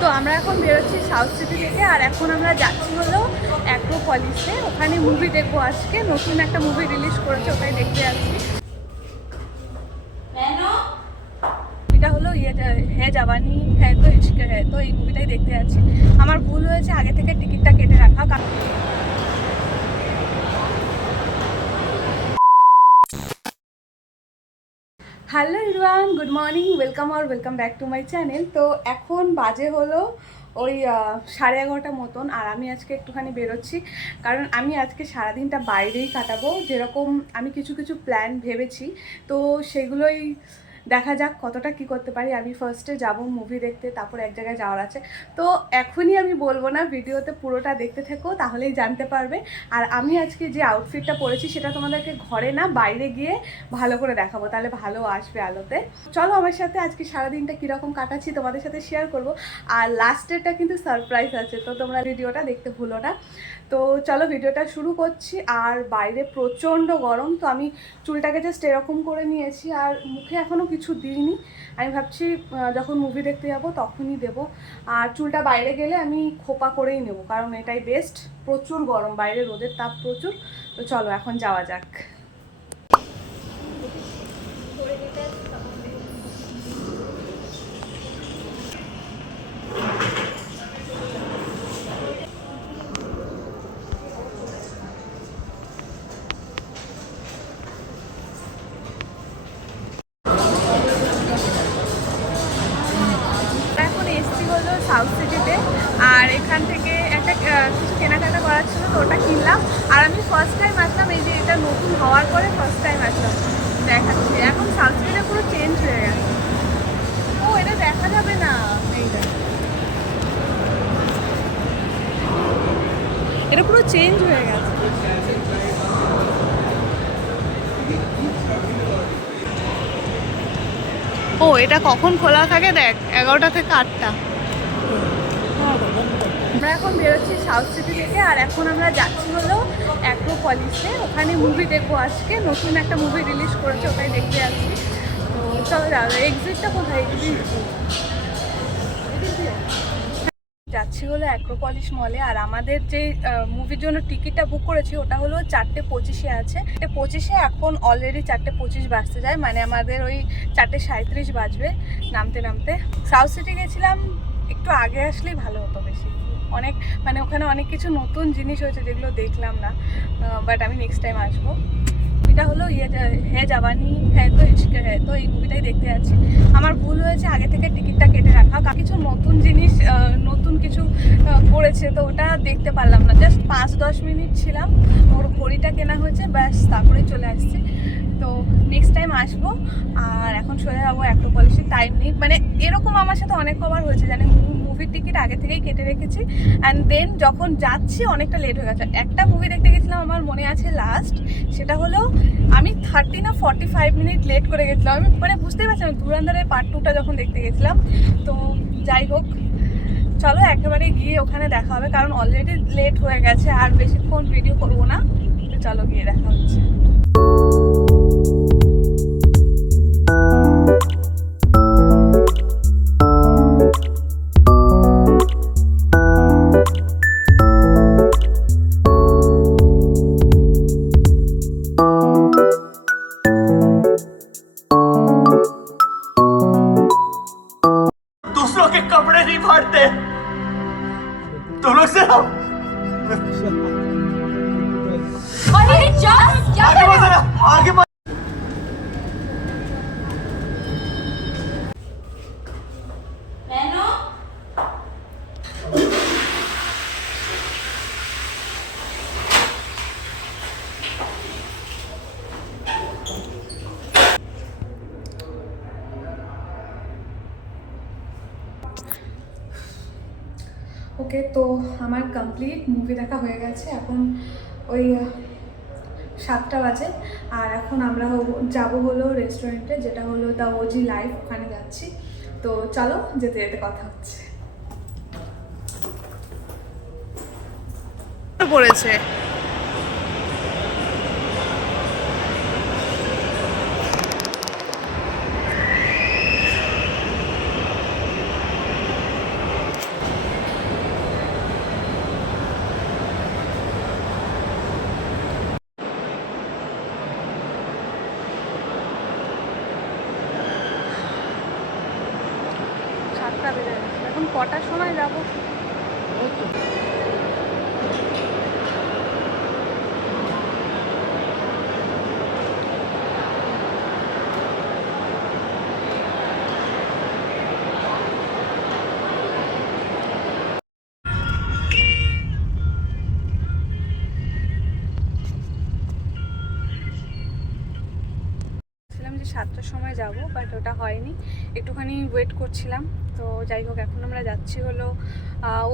তো আমরা এখন বেরোচ্ছি সাউথ সিটি থেকে, আর এখন আমরা যাচ্ছি হলো অ্যাক্রোপলিসে। ওখানে মুভি দেখবো, আজকে নতুন একটা মুভি রিলিজ করেছে, ওটাই দেখতে যাচ্ছি। এটা হলো হ্যাঁ জাবানি হ্যাঁ তো ইশক হ্যাঁ, তো এই মুভিটাই দেখতে যাচ্ছি। আমার ভুল হয়েছে আগে থেকে টিকিটটা কেটে রাখা। Hello everyone, good morning, welcome back to my channel. তো এখন বাজে হলো ওই 11:30 মতন, আর আমি আজকে একটুখানি বেরোচ্ছি, কারণ আমি আজকে সারাদিনটা বাইরেই কাটাবো। যেরকম আমি কিছু কিছু প্ল্যান ভেবেছি, তো সেগুলোই দেখা যাক কতটা কি করতে পারি। আমি ফার্স্টে যাব মুভি দেখতে, তারপর এক জায়গায় যাওয়ার আছে। তো এখনই আমি বলবো না, ভিডিওতে পুরোটা দেখতে থেকো, তাহলেই জানতে পারবে। আর আমি আজকে যে আউটফিটটা পরেছি সেটা তোমাদেরকে ঘরে না বাইরে গিয়ে ভালো করে দেখাবো, তাহলে ভালো আসবে আলোতে। চলো আমার সাথে আজকে সারাদিনটা কীরকম কাটাচ্ছি তোমাদের সাথে শেয়ার করব। আর লাস্টেরটা কিন্তু সারপ্রাইজ আছে, তো তোমরা ভিডিওটা দেখতে ভুলো না। তো চলো ভিডিওটা শুরু করছি। আর বাইরে প্রচণ্ড গরম, তো আমি চুলটাকে জাস্ট এরকম করে নিয়েছি, আর মুখে এখনও কিছু দিইনি। আমি ভাবছি যখন মুভি দেখতে যাব তখনই দেবো। আর চুলটা বাইরে গেলে আমি খোপা করেই নেব, কারণ এটাই বেস্ট। প্রচুর গরম বাইরে, রোদের তাপ প্রচুর। তো চলো এখন যাওয়া যাক। এখন এসছি হলো সাউথ সিটিতে, আর এখান থেকে একটা কিছু কেনাকাটা করার ছিল, তো ওটা কিনলাম। আর আমি ফার্স্ট টাইম আসলাম, এই যে এটা নতুন হওয়ার পরে ফার্স্ট টাইম আসলাম। দেখাচ্ছি এখন সাউথ সিটিটা পুরো চেঞ্জ হয়ে গেছে। ও এটা দেখা যাবে না, এইটা এটা পুরো চেঞ্জ হয়ে গেছে। ও এটা কখন খোলা থাকে দেখ, 11টা থেকে 8টা। আমরা এখন বেরোচ্ছি সাউথ সিটি থেকে, আর এখন আমরা যাচ্ছি হলো অ্যাক্রোপলিসে। ওখানে মুভি দেখবো, আজকে নতুন একটা মুভি রিলিজ করেছে, ওটাই দেখতে যাচ্ছি। তো চলো যাও। এক্সিটটা কোথায়? যাচ্ছি হলো অ্যাক্রোপলিস মলে। আর আমাদের যে মুভির জন্য টিকিটটা বুক করেছি ওটা হলো 4:25-এ আছে। 4:25-এ এখন অলরেডি 4:25 বাজতে যায়, মানে আমাদের ওই 4:37 বাজবে নামতে নামতে। সাউথ সিটি গেছিলাম, একটু আগে আসলেই ভালো হতো বেশি। অনেক মানে ওখানে অনেক কিছু নতুন জিনিস হয়েছে যেগুলো দেখলাম না, বাট আমি নেক্সট টাইম আসবো। এটা হলো হ্যাঁ জাবানি হ্যাঁ তো ইশক হ্যাঁ, তো এই মুভিটাই দেখতে যাচ্ছি। আমার ভুল হয়েছে আগে থেকে টিকিটটা কেটে রাখা, কিছু নতুন জিনিস নতুন কিছু করেছে, তো ওটা দেখতে পারলাম না। জাস্ট 5-10 মিনিট ছিলাম, ওর ঘড়িটা কেনা হয়েছে, ব্যাস তারপরে চলে আসছি। তো নেক্সট টাইম আসবো। আর এখন সোজা যাবো অ্যাক্রোপলিসে, টাইম নেই। মানে এরকম আমার সাথে অনেক কবার হয়েছে জানি, মুভির টিকিট আগে থেকেই কেটে রেখেছি, অ্যান্ড দেন যখন যাচ্ছি অনেকটা লেট হয়ে গেছে। একটা মুভি দেখতে গেছিলাম আমার মনে আছে লাস্ট, সেটা হলো আমি 30 না 45 মিনিট লেট করে গেছিলাম। আমি মানে বুঝতেই পারছি, আমি ধুরন্ধরের পার্ট 2টা যখন দেখতে গেছিলাম। তো যাই হোক, চলো একেবারে গিয়ে ওখানে দেখা হবে, কারণ অলরেডি লেট হয়ে গেছে, আর বেশিক্ষণ ভিডিও করবো না। তো চলো গিয়ে দেখা হচ্ছে। दूसरों के कपड़े नहीं फाड़ते, तुम लोग सिर्फ आगे बढ़ जरा, आगे बढ़। ওকে, তো আমার কমপ্লিট মুভি দেখা হয়ে গেছে। এখন ওই 7টা বাজে, আর এখন আমরা যাব হলো রেস্টুরেন্টে, যেটা হলো দ্য ওজি লাইফ, ওখানে যাচ্ছি। তো চলো যেতে যেতে কথা হচ্ছে। পড়েছে 9টা বেজে গেছে। এখন কটার সময় যাবো? যে 7টার সময় যাব, বাট ওটা হয়নি, একটুখানি ওয়েট করছিলাম। তো যাই হোক, এখন আমরা যাচ্ছি হলো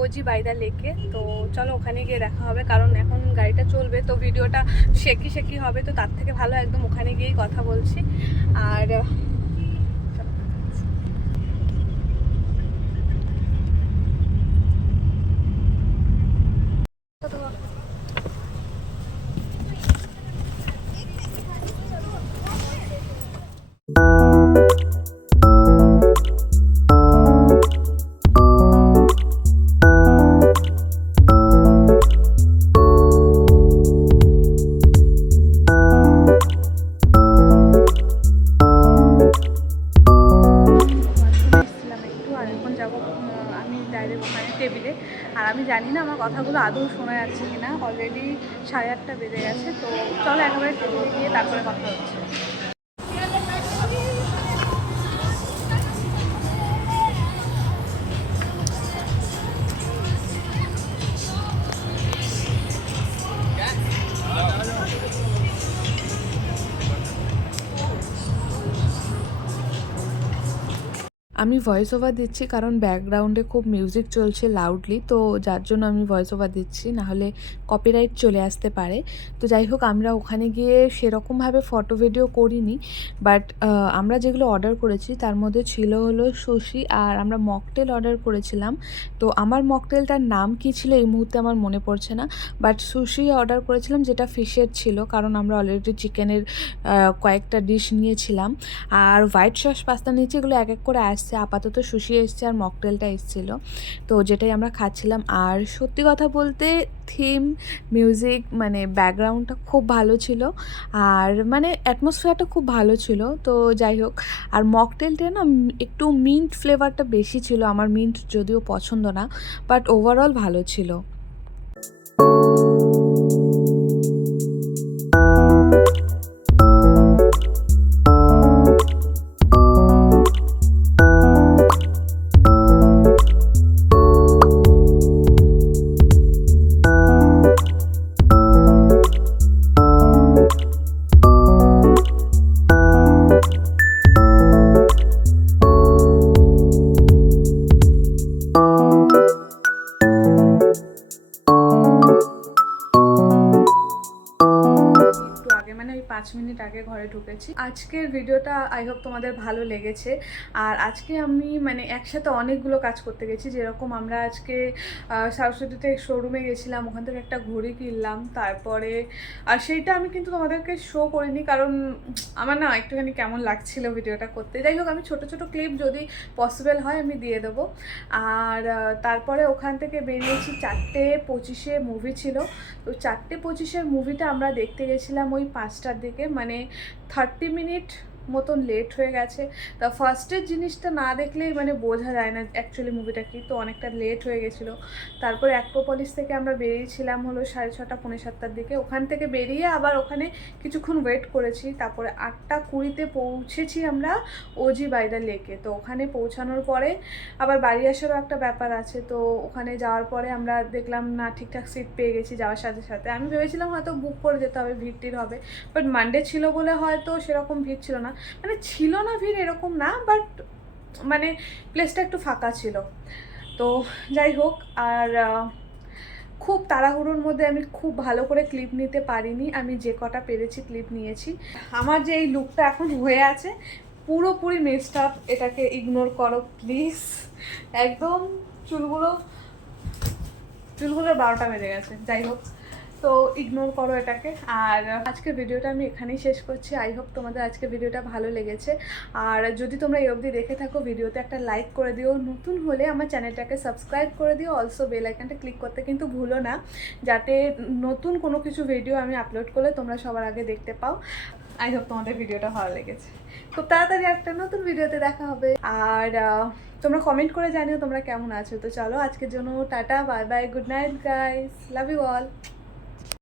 ওজি বাইদা লেকে। তো চলো ওখানে গিয়ে দেখা হবে, কারণ এখন গাড়িটা চলবে তো ভিডিওটা শেকি হবে, তো তার থেকে ভালো একদম ওখানে গিয়েই কথা বলছি। আর টেবিলে। আর আমি জানি না আমার কথাগুলো আদৌ শোনা যাচ্ছে কিনা, অলরেডি 8:30 বেজে গেছে। তো চলো একেবারে টেবিলে গিয়ে তারপরে কথা হচ্ছে। আমি ভয়েস ওভার দিচ্ছি কারণ ব্যাকগ্রাউন্ডে খুব মিউজিক চলছে লাউডলি, তো যার জন্য আমি ভয়েস ওভার দিচ্ছি, নাহলে কপিরাইট চলে আসতে পারে। তো যাই হোক, আমরা ওখানে গিয়ে সেরকমভাবে ফটো ভিডিও করিনি, বাট আমরা যেগুলো অর্ডার করেছি তার মধ্যে ছিল হলো সুশি, আর আমরা মকটেল অর্ডার করেছিলাম। তো আমার মকটেলটার নাম কী ছিল এই মুহূর্তে আমার মনে পড়ছে না, বাট সুশি অর্ডার করেছিলাম যেটা ফিশের ছিল, কারণ আমরা অলরেডি চিকেনের কয়েকটা ডিশ নিয়েছিলাম। আর হোয়াইট সস পাস্তা নিয়েছি, এগুলো এক এক করে আসছে। আপাতত সুশি এসছে আর মকটেলটা এসেছিল, তো যেটাই আমরা খাচ্ছিলাম। আর সত্যি কথা বলতে থিম, মিউজিক, মানে ব্যাকগ্রাউন্ডটা খুব ভালো ছিল, আর মানে অ্যাটমসফিয়ারটা খুব ভালো ছিল। তো যাই হোক, আর মকটেলটা না একটু মিন্ট ফ্লেভারটা বেশি ছিল, আমার মিন্ট যদিও পছন্দ না, বাট ওভারঅল ভালো ছিল। মানে ওই 5 মিনিট আগে ঘরে ঢুকেছি। আজকের ভিডিওটা আই হোপ তোমাদের ভালো লেগেছে। আর আজকে আমি মানে একসাথে অনেকগুলো কাজ করতে গেছি, যেরকম আমরা আজকে সরস্বতীতে শোরুমে গেছিলাম, ওখান থেকে একটা ঘড়ি কিনলাম। তারপরে আর সেইটা আমি কিন্তু তোমাদেরকে শো করিনি, কারণ আমার না একটুখানি কেমন লাগছিল ভিডিওটা করতে। যাই হোক, আমি ছোট ছোট ক্লিপ যদি পসিবল হয় আমি দিয়ে দেবো। আর তারপরে ওখান থেকে বেরিয়েছি, 4:25 মুভি ছিল। তো 4:25 মুভিটা আমরা দেখতে গেছিলাম ওই 5টার দিকে, মানে 30 মিনিট মতন লেট হয়ে গেছে। তা ফার্স্টের জিনিসটা না দেখলেই মানে বোঝা যায় না অ্যাকচুয়ালি মুভিটা কি, তো অনেকটা লেট হয়ে গেছিলো। তারপরে অ্যাক্রোপলিস থেকে আমরা বেরিয়েছিলাম হলো 6:30 পৌনে 7টার দিকে। ওখান থেকে বেরিয়ে আবার ওখানে কিছুক্ষণ ওয়েট করেছি, তারপরে 8:20 পৌঁছেছি আমরা ওজি বাইদা লেকে। তো ওখানে পৌঁছানোর পরে আবার বাড়ি আসারও একটা ব্যাপার আছে, তো ওখানে যাওয়ার পরে আমরা দেখলাম না ঠিকঠাক সিট পেয়ে গেছি যাওয়ার সাথে সাথে। আমি ভেবেছিলাম হয়তো বুক করে যেতে হবে, ভিড় হবে, বাট মানডে ছিল বলে হয়তো সেরকম ভিড় ছিল না। মানে ছিল না ভিড় এরকম না, বাট মানে প্লেসটা একটু ফাঁকা ছিল। তো যাই হোক, আর খুব তাড়াহুড়োর মধ্যে আমি খুব ভালো করে ক্লিপ নিতে পারিনি, আমি যে কটা পেরেছি ক্লিপ নিয়েছি। আমার যে এই লুকটা এখন হয়ে আছে পুরোপুরি মেস্ট আপ, এটাকে ইগনোর করো প্লিজ। একদম চুলগুলোর 12টা বেজে গেছে। যাই হোক, তো ইগনোর করো এটাকে। আর আজকের ভিডিওটা আমি এখানেই শেষ করছি। আই হোপ তোমাদের আজকের ভিডিওটা ভালো লেগেছে। আর যদি তোমরা এই অবধি দেখে থাকো, ভিডিওতে একটা লাইক করে দিও, নতুন হলে আমার চ্যানেলটাকে সাবস্ক্রাইব করে দিও, অলসো বেল আইকনটা ক্লিক করতে কিন্তু ভুলো না, যাতে নতুন কোনো কিছু ভিডিও আমি আপলোড করলে তোমরা সবার আগে দেখতে পাও। আই হোপ তোমাদের ভিডিওটা ভালো লেগেছে। খুব তাড়াতাড়ি একটা নতুন ভিডিওতে দেখা হবে। আর তোমরা কমেন্ট করে জানিও তোমরা কেমন আছো। তো চলো আজকের জন্য tata, bye bye, good night guys, love you all.